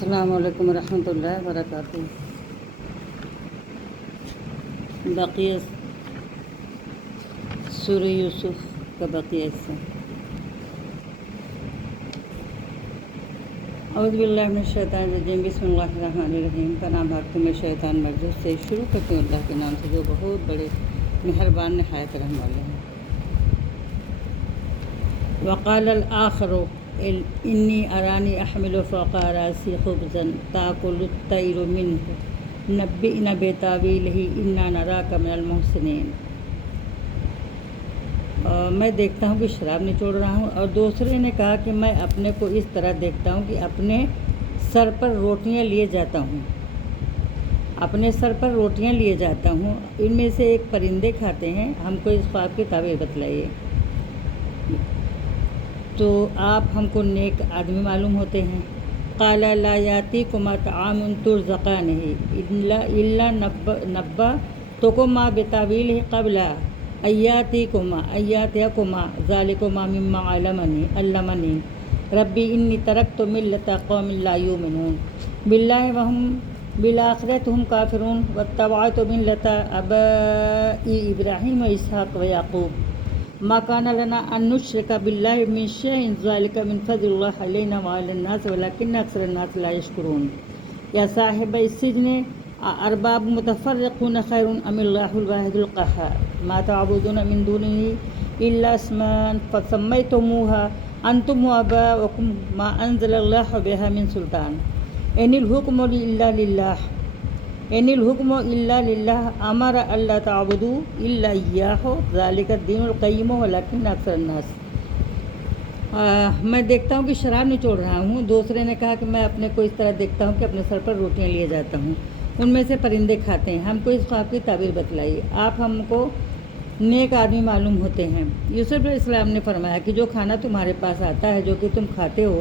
السلام علیکم ورحمۃ اللہ وبرکاتہ۔ بقیہ سورہ یوسف کا بقیہ حصہ۔ اعوذ باللہ من الشیطان الرجیم، بسم اللہ الرحمن الرحیم۔ پناہ مانگتے میں شیطان مردود سے، شروع کرتے ہیں اللہ کے نام سے جو بہت بڑے مہربان نہایت رحم والے ہیں۔ وقال الآخر انی ارانی احمل فوق راسی خبزا تاکل الطیر منہ نبئنا بتاویلہ انا نراک من المحسنین۔ میں دیکھتا ہوں کہ شراب نچوڑ رہا ہوں، اور دوسرے نے کہا کہ میں اپنے کو اس طرح دیکھتا ہوں کہ اپنے سر پر روٹیاں لیے جاتا ہوں، اپنے سر پر روٹیاں لیے جاتا ہوں، ان میں سے ایک پرندے کھاتے ہیں، ہم کو اس خواب کی تعبیر بتلائیے۔ تو آپ ہم کو نیک آدمی معلوم ہوتے ہیں۔ قال لا یاتیکما طعام ترزقانہ الا نبأتکما بتاویلہ قبل ایاتیکما ذالکما مما علمنی ربی انی ترکت ملۃ قوم لا یؤمنون باللہ وهم بالآخرۃ هم کافرون واتبعت ملۃ آبائی ابراہیم واسحاق ویعقوب ما كان لنا ان نشرك بالله من شيء ذلك من فضل الله علينا وعلى الناس ولكن اكثر الناس لا يشكرون يا صاحب السجن ارباب متفرقون خير ام الله الواحد القهار ما تعبدون من دونه الا اسماء سميتموها انتم وآباؤكم ما انزل الله بها من سلطان ان الحكم الا لله امر اللہ تعبدوا الا ایاہ ذالک الدین القیم ولکن اکثر الناس۔ میں دیکھتا ہوں کہ شراب نچوڑ رہا ہوں، دوسرے نے کہا کہ میں اپنے کو اس طرح دیکھتا ہوں کہ اپنے سر پر روٹیاں لیے جاتا ہوں، ان میں سے پرندے کھاتے ہیں، ہم کو اس خواب کی تعبیر بتلائیے۔ آپ ہم کو نیک آدمی معلوم ہوتے ہیں۔ یوسف علیہ السلام نے فرمایا کہ جو کھانا تمہارے پاس آتا ہے، جو کہ تم کھاتے ہو،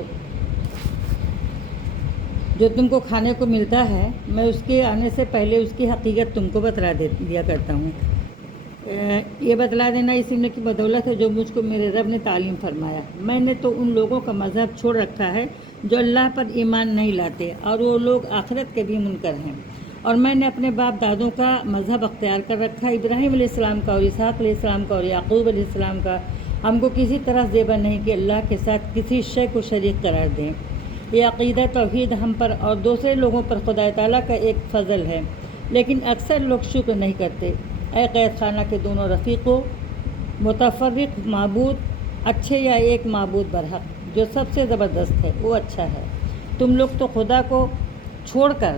جو تم کو کھانے کو ملتا ہے، میں اس کے آنے سے پہلے اس کی حقیقت تم کو بتلا دیا کرتا ہوں۔ یہ بتلا دینا اسی نے کی بدولت ہے جو مجھ کو میرے رب نے تعلیم فرمایا۔ میں نے تو ان لوگوں کا مذہب چھوڑ رکھا ہے جو اللہ پر ایمان نہیں لاتے، اور وہ لوگ آخرت کے بھی منکر ہیں، اور میں نے اپنے باپ دادوں کا مذہب اختیار کر رکھا ہے، ابراہیم علیہ السلام کا اور اسحاق علیہ السلام کا اور یعقوب علیہ السلام کا۔ ہم کو کسی طرح زیبا نہیں کہ اللہ کے ساتھ کسی شے کو شریک قرار دیں۔ یہ عقیدہ توحید ہم پر اور دوسرے لوگوں پر خدا تعالیٰ کا ایک فضل ہے، لیکن اکثر لوگ شکر نہیں کرتے۔ اے قید خانہ کے دونوں رفیقوں، متفرق معبود اچھے یا ایک معبود برحق جو سب سے زبردست ہے وہ اچھا ہے؟ تم لوگ تو خدا کو چھوڑ کر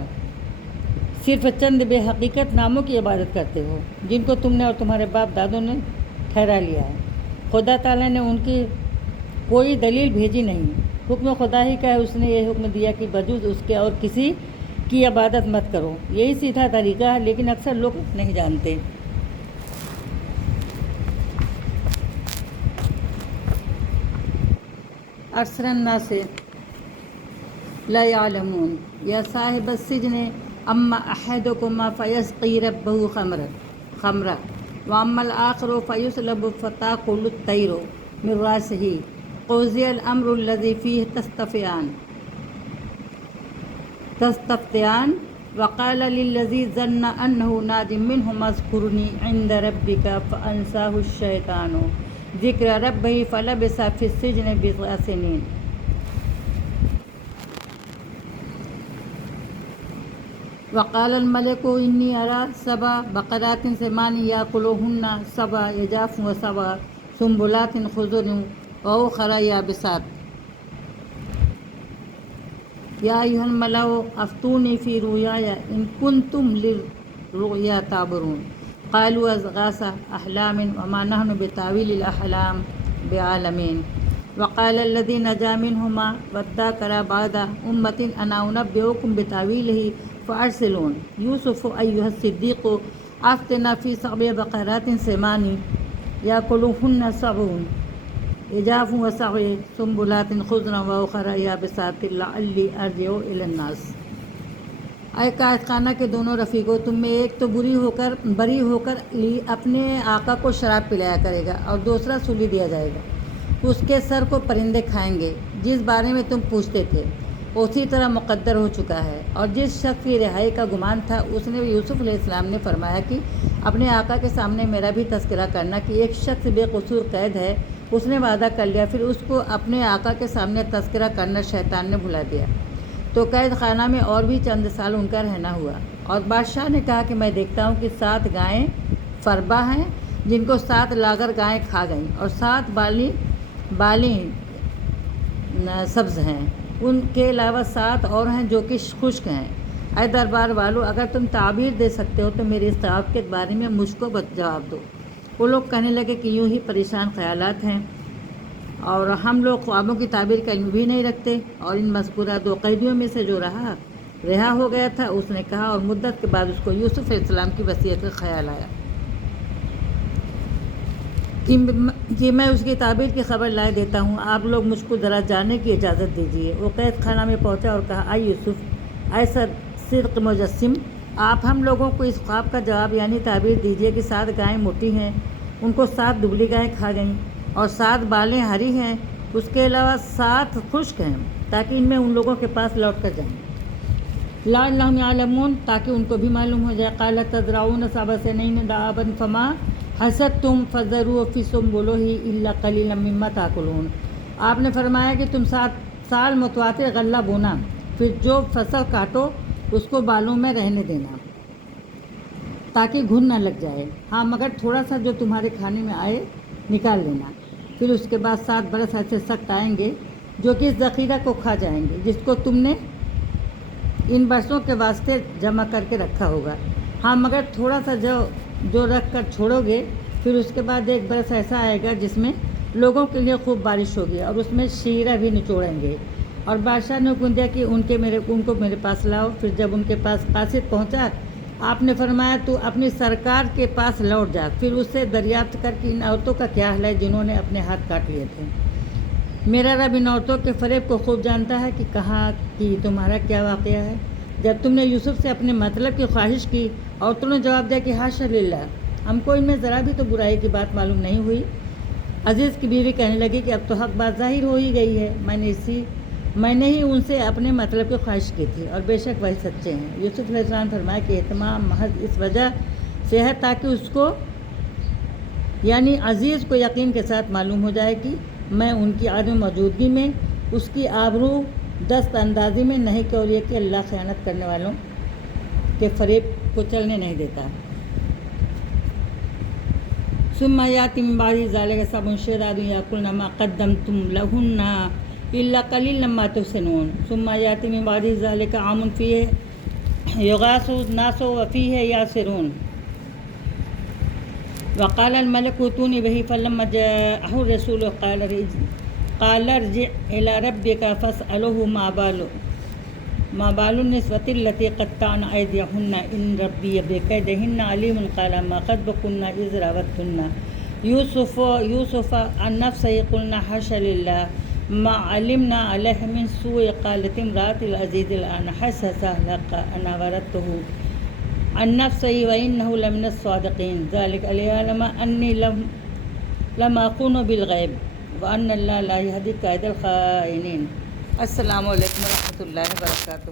صرف چند بے حقیقت ناموں کی عبادت کرتے ہو جن کو تم نے اور تمہارے باپ دادوں نے ٹھہرا لیا ہے۔ خدا تعالیٰ نے ان کی کوئی دلیل بھیجی نہیں، حکم خدا ہی کا ہے۔ اس نے یہ حکم دیا کہ بجز اس کے اور کسی کی عبادت مت کرو، یہی سیدھا طریقہ ہے، لیکن اکثر لوگ نہیں جانتے۔ اکثر الناس لا يعلمون یا صاحب السجن اما احدکما فیسقی ربہ خمرا واما الآخر فیسلب فتاکل الطیر من راسہ قضی الامر الذی فیہ تستفتیان وقال للذی ظن انہ ناج منہ اذکرنی عند ربک فانساہ الشیطان ذکر ربہ فلبث فی السجن بضع سنین۔ وقال الملك إني أرى 7 بقرات سمان يأكلهن 7 عجاف و7 سنبلات خضر وأخرى يابسات يا أيها الملأ أفتوني في رؤياي إن كنتم للرؤيا تعبرون قالوا أضغاث أحلام وما نحن بتأويل الأحلام بعالمين وقال الذي نجا منهما وادكر بعد أمة أنا أنبئكم بتأويله فأرسلون یوسف أيها الصدیق افتنا فی 7 بقرات سمان یأکلهن 7 عجاف و7 سنبلات خضر وأخرى یابسات لعلی ارجع إلی الناس۔ اے قید خانہ کے دونوں رفیقوں، تم میں ایک تو بری ہو کر اپنے آقا کو شراب پلایا کرے گا، اور دوسرا سولی دیا جائے گا، اس کے سر کو پرندے کھائیں گے جس بارے میں تم پوچھتے تھے۔ اسی طرح مقدر ہو چکا ہے۔ اور جس شخص کی رہائی کا گمان تھا اس نے یوسف علیہ السلام نے فرمایا کہ اپنے آقا کے سامنے میرا بھی تذکرہ کرنا کہ ایک شخص بے قصور قید ہے۔ اس نے وعدہ کر لیا، پھر اس کو اپنے آقا کے سامنے تذکرہ کرنا شیطان نے بھلا دیا، تو قید خانہ میں اور بھی چند سال ان کا رہنا ہوا۔ اور بادشاہ نے کہا کہ میں دیکھتا ہوں کہ 7 گائیں فربا ہیں جن کو 7 لاغر گائیں کھا گئیں، اور 7 بالیں سبز ہیں، ان کے علاوہ 7 اور ہیں جو کہ خشک ہیں۔ اے دربار والو، اگر تم تعبیر دے سکتے ہو تو میرے اس خواب کے بارے میں مجھ کو جواب دو۔ وہ لوگ کہنے لگے کہ یوں ہی پریشان خیالات ہیں، اور ہم لوگ خوابوں کی تعبیر کا علم بھی نہیں رکھتے۔ اور ان مذکورہ 2 قیدیوں میں سے جو رہا ہو گیا تھا، اس نے کہا، اور مدت کے بعد اس کو یوسف علیہ السلام کی وصیت کا خیال آیا کہ میں اس کی تعبیر کی خبر لائے دیتا ہوں، آپ لوگ مجھ کو ذرا جاننے کی اجازت دیجیے۔ وہ قید خانہ میں پہنچا اور کہا، اے یوسف، اے صدق مجسم، آپ ہم لوگوں کو اس خواب کا جواب یعنی تعبیر دیجیے کہ 7 گائیں موٹی ہیں، ان کو 7 دبلی گائیں کھا گئیں، اور 7 بالیں ہری ہیں، اس کے علاوہ 7 خشک ہیں، تاکہ ان میں ان لوگوں کے پاس لوٹ کر جائیں، لعلہم یعلمون، تاکہ ان کو بھی معلوم ہو جائے۔ قال تزرعون 7 سنین دابا فما حصدتم فذروا فی سنبلہ الا قلیلا مما تاکلون۔ آپ نے فرمایا کہ تم 7 سال متواتر غلہ بونا، پھر جو فصل کاٹو اس کو بالوں میں رہنے دینا تاکہ گھن نہ لگ جائے، ہاں مگر تھوڑا سا جو تمہارے کھانے میں آئے نکال لینا۔ پھر اس کے بعد 7 برس ایسے سخت آئیں گے جو کہ اس ذخیرہ کو کھا جائیں گے جس کو تم نے ان برسوں کے واسطے جمع کر کے رکھا ہوگا، ہاں مگر تھوڑا سا جو رکھ کر چھوڑو گے، پھر اس کے بعد 1 برس ایسا آئے گا جس میں لوگوں کے لیے خوب بارش ہوگی اور اس میں شیرہ بھی نچوڑیں گے۔ اور بادشاہ نے حکم دیا کہ ان کو میرے پاس لاؤ۔ پھر جب ان کے پاس قاصد پہنچا، آپ نے فرمایا، تو اپنی سرکار کے پاس لوٹ جا، پھر اس سے دریافت کر کہ ان عورتوں کا کیا حال ہے جنہوں نے اپنے ہاتھ کاٹ لیے تھے۔ میرا رب ان عورتوں کے فریب کو خوب جانتا ہے کہ کہاں کہ تمہارا کیا واقعہ ہے۔ جب تم نے یوسف سے اپنے مطلب کی خواہش کی، عورتوں نے جواب دیا کہ حاشا للہ، ہم کو ان میں ذرا بھی تو برائی کی بات معلوم نہیں ہوئی۔ عزیز کی بیوی کہنے لگی کہ اب تو حق بات ظاہر ہو ہی گئی ہے، میں نے ہی ان سے اپنے مطلب کی خواہش کی تھی، اور بے شک وہی سچے ہیں۔ یوسف علیہ السلام فرمایا کہ اہتمام محض اس وجہ سے ہے تاکہ اس کو یعنی عزیز کو یقین کے ساتھ معلوم ہو جائے کہ میں ان کی عدم موجودگی میں اس کی آبرو دست اندازی میں نہیں کہ، اور یہ کہ اللہ خیانت کرنے والوں کے فریب کو چلنے نہیں دیتا۔ ثم یاتی من بعد ذلک سبع شداد یاکلن ما قدمتم لہن الا قلیلا مما تحسنون ثم یاتی من بعد ذلک عام فیہ یغاث الناس وفیہ یعصرون وقال الملك ائتوني به فلما جاءه الرسول قال ارجع إلى ربك فاسأله ما بال النسوة التي قطعن أيديهن إن ربي بكيدهن عليم قال ما خطبكن إذ راوتن يوسف عن نفسه قلنا حاشا لله ما علمنا عليه من سوء قالت امرأة العزيز الآن حسس لك أنا وردته عن نفسه وإنه لمن الصادقين ذلك ليعلم أني لم أخن بالغيب وأن الله لا يهدي كيد الخائنين۔ السلام علیکم ورحمۃ اللہ وبرکاتہ۔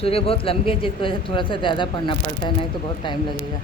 سورہ بہت لمبی ہے جس کی وجہ سے تھوڑا سا زیادہ پڑھنا پڑتا ہے، نہیں تو بہت ٹائم لگے گا۔